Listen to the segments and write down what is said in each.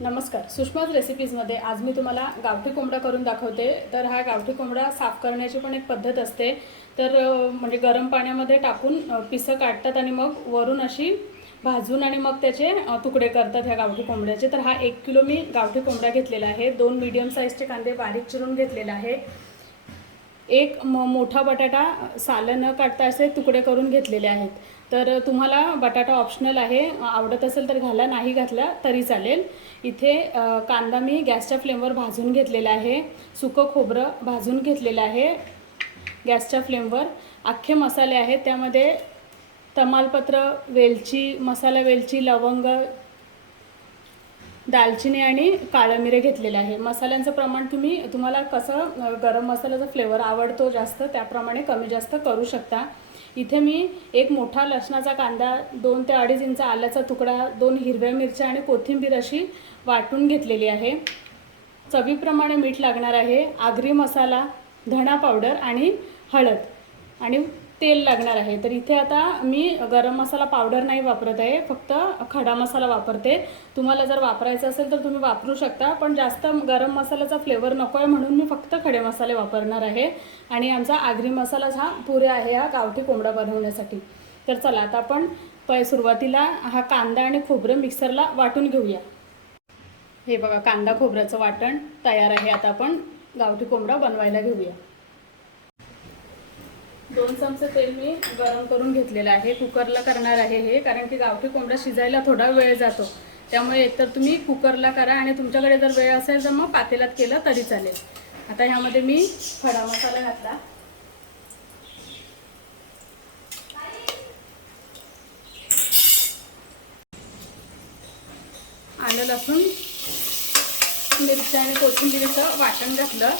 नमस्कार. सुषमाज रेसिपीजमध्ये आज मी तुम्हाला गावठी कोंबडा करून दाखवते. तर हा गावठी कोंबडा साफ करण्याची पण एक पद्धत असते. तर म्हणजे गरम पाण्यामध्ये टाकून पिसं काढतात आणि मग वरून अशी भाजून आणि मग त्याचे तुकडे करतात ह्या गावठी कोंबड्याचे. तर हा एक किलो मी गावठी कोंबडा घेतलेला आहे. दोन मीडियम साईजचे कांदे बारीक चिरून घेतलेला आहे. एक म मोठा बटाटा सालं न काढता असे तुकडे करून घेतलेले आहेत. तर तुम्हाला बटाटा ऑप्शनल आहे. आवडत असेल तर घाला नाही घातला तरी चालेल. इथे कांदा मी गॅसच्या फ्लेमवर भाजून घेतलेला आहे. सुकं खोबरं भाजून घेतलेलं आहे गॅसच्या फ्लेमवर. अख्खे मसाले आहेत. त्यामध्ये तमालपत्र वेलची मसाला वेलची लवंग दालचिनी आणि काळं मिरे घेतलेलं आहे. मसाल्यांचं प्रमाण तुम्ही तुम्हाला कसं गरम मसाल्याचा फ्लेवर आवडतो जास्त त्याप्रमाणे कमी जास्त करू शकता. इथे मी एक मोठा लसणाचा कांदा दोन ते अडीच इंच आल्याचा तुकडा दोन हिरव्या मिरच्या आणि कोथिंबीर अशी वाटून घेतलेली आहे. चवीप्रमाणे मीठ लागणार आहे आगरी मसाला धणा पावडर आणि हळद. आणि तेल लागणार आहे. तर इथे आता मी गरम मसाला पावडर नाही वापरत आहे फक्त खडा मसाला वापरते. तुम्हाला जर वापरायचं असेल तर तुम्ही वापरू शकता पण जास्त गरम मसाल्याचा फ्लेवर नको आहे म्हणून मी फक्त खडे मसाले वापरणार आहे. आणि आमचा आगरी मसालाच हा पुरे आहे हा गावठी कोंबडा बनवण्यासाठी. तर चला आता आपण प सुरुवातीला हा कांदा आणि खोबरं मिक्सरला वाटून घेऊया. हे बघा कांदा खोबऱ्याचं वाटण तयार आहे. आता आपण गावठी कोंबडा बनवायला घेऊया. दोन चमचे तेल मी गरम करून घेतलेलं आहे. कुकरला करणार आहे हे कारण की गावठी कोंबडा शिजायला थोडा वेळ जातो. त्यामुळे एकतर तुम्ही कुकरला करा आणि तुमच्याकडे जर वेळ असेल तर मग पातेलात केलं तरी चालेल. आता ह्यामध्ये मी खडा मसाला घातला. आलं लसूण मिरच्या आणि कोथिंबीरचं वाटण घातलं.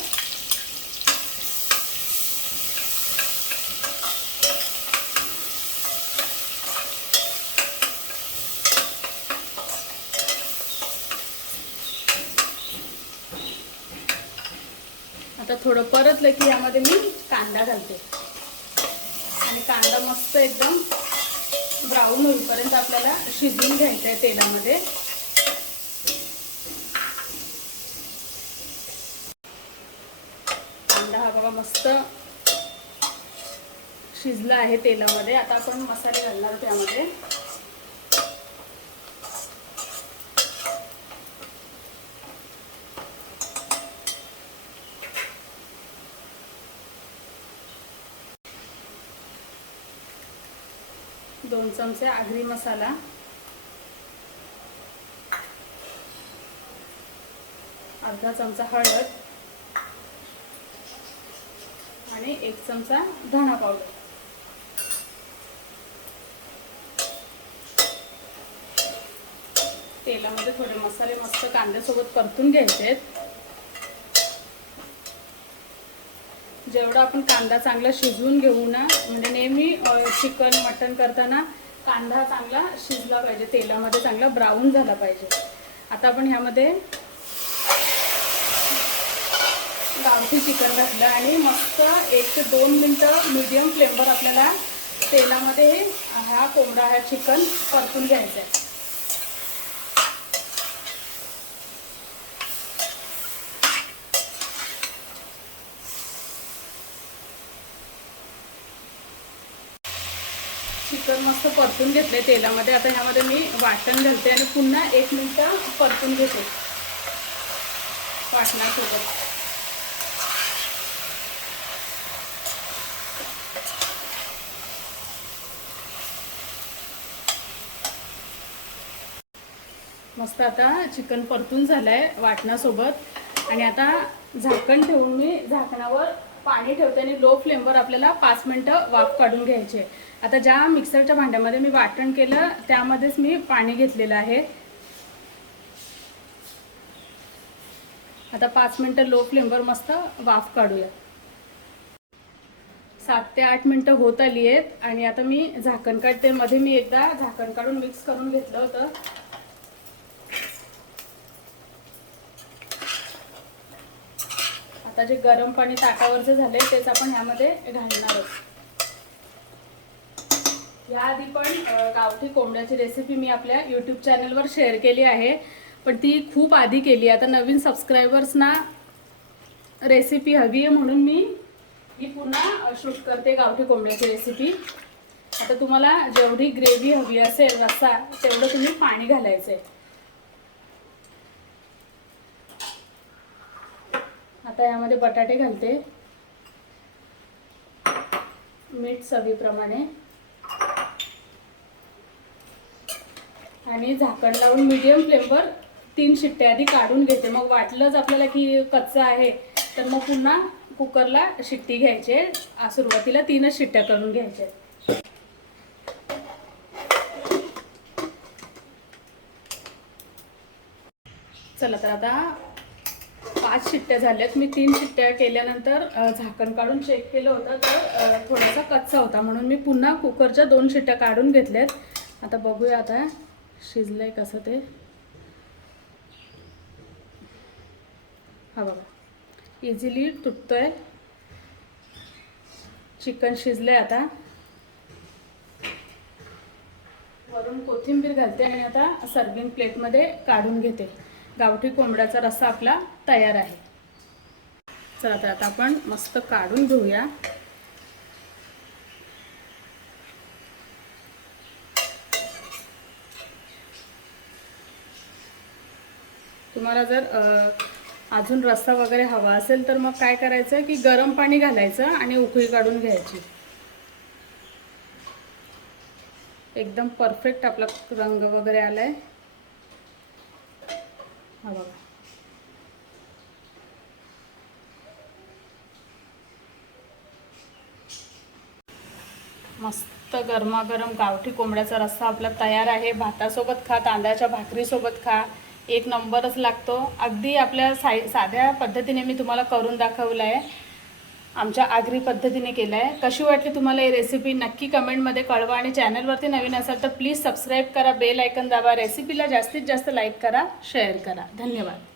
आता थोडं परतलं की यामध्ये मी कांदा घालते. आणि कांदा मस्त एकदम ब्राऊन होईपर्यंत आपल्याला शिजवून घ्यायचं आहे तेलामध्ये. कांदा हा बघा मस्त शिजला आहे तेलामध्ये. आता आपण मसाले घालणार त्यामध्ये दोन चमचे आगरी मसाला. अर्धा चमचा हळद. आणि एक चमचा धणा पावडर. तेलामध्ये थोडे मसाले मस्त कांद्यासोबत परतून घ्यायचे आहेत जेवढा आपण कांदा चांगला शिजवून घेऊ ना म्हणजे नेहमी चिकन मटन करताना कांदा चांगला शिजला पाहिजे तेलामध्ये चांगला ब्राऊन झाला पाहिजे. आता आपण ह्यामध्ये गावठी चिकन घातलं आणि मस्त एक ते दोन मिनटं मीडियम फ्लेमवर आपल्याला तेलामध्ये हा कोंबडा हा चिकन परतून घ्यायचा आहे. चिकन मस्त परतून घेतले तेलामध्ये. आता ह्यामध्ये मी वाटण घालते आणि पुन्हा एक मिनटं परतून घेते. वाटणासोबत. मस्त आता चिकन परतून झालंय वाटणासोबत. आणि आता झाकण ठेवून मी झाकणावर पाणी ठेवते आणि लो फ्लेमवर आपल्याला पाच मिनटं वाफ काढून घ्यायचे आता ज्या मिक्सरच्या भांड्यामध्ये मी वाटण केलं त्यामध्येच मी पाणी घेतलेलं आहे. आता पाच मिनटं लो फ्लेमवर मस्त वाफ काढूया. सात ते आठ मिनटं होत आली आहेत आणि आता मी झाकण काढते. मध्ये मी एकदा झाकण काढून मिक्स करून घेतलं होतं. आता जे गरम पाणी ताटावरचं झालंय तेच आपण ह्यामध्ये घालणार आहोत. याआधी पण गावठी कोंबड्याची रेसिपी मी आपल्या यूट्यूब चॅनलवर शेअर केली आहे. पण ती खूप आधी केली आता नवीन सबस्क्रायबर्सना रेसिपी हवी आहे म्हणून मी ही पुन्हा शूट करते गावठी कोंबड्याची रेसिपी आता तुम्हाला जेवढी ग्रेव्ही हवी असेल रस्सा तेवढं तुम्ही पाणी घालायचं आहे आता यामध्ये बटाटे घालते. मीठ चवीप्रमाणे. आणि झाकण लावून मीडियम फ्लेमवर तीन शिट्ट्या आधी काढून घेते. मग वाटलंच आपल्याला की कच्चं आहे तर मग पुन्हा कुकरला शिट्टी घ्यायची. सुरुवातीला तीनच शिट्ट्या करून घ्यायच्या चला तर आता पाच शिट्ट्या झाल्यात. मी तीन शिट्ट्या केल्यानंतर झाकण काढून चेक केलं होतं तर थोडासा कच्चा होता. म्हणून मी पुन्हा कुकरच्या दोन शिट्ट्या काढून घेतल्यात. आता बघूया आता शिजलं आहे कसं ते. हा बघा. इझिली तुटतोय. चिकन शिजलं आहे आता. वरून कोथिंबीर घालते आणि आता सर्विंग प्लेटमध्ये काढून घेते. गावठी कोंबड्याचा रस्सा आपला तयार आहे. चला तर आता आपण मस्त काढून घेऊया. तुम्हाला जर अजून रस्सा वगैरे हवा असेल तर मग काय करायचं की गरम पाणी घालायचं आणि उकळी काढून घ्यायची. एकदम परफेक्ट आपला रंग वगैरे आलाय. हा बघा. मस्त गरमागरम गावठी कोंबड्याचा रस्सा आपला तयार आहे. भातासोबत खा तांदळाच्या भाकरीसोबत खा. एक नंबरच लागतो. अगदी आपल्या साई साध्या पद्धतीने मी तुम्हाला करून दाखवलं आहे आमच्या आगरी पद्धतीने केलं आहे कशी वाटली तुम्हाला ही रेसिपी नक्की कमेंटमध्ये कळवा आणि चॅनलवरती नवीन असाल तर प्लीज सबस्क्राईब करा बेल ऐकन दाबा रेसिपीला जास्तीत जास्त लाईक करा शेअर करा. धन्यवाद.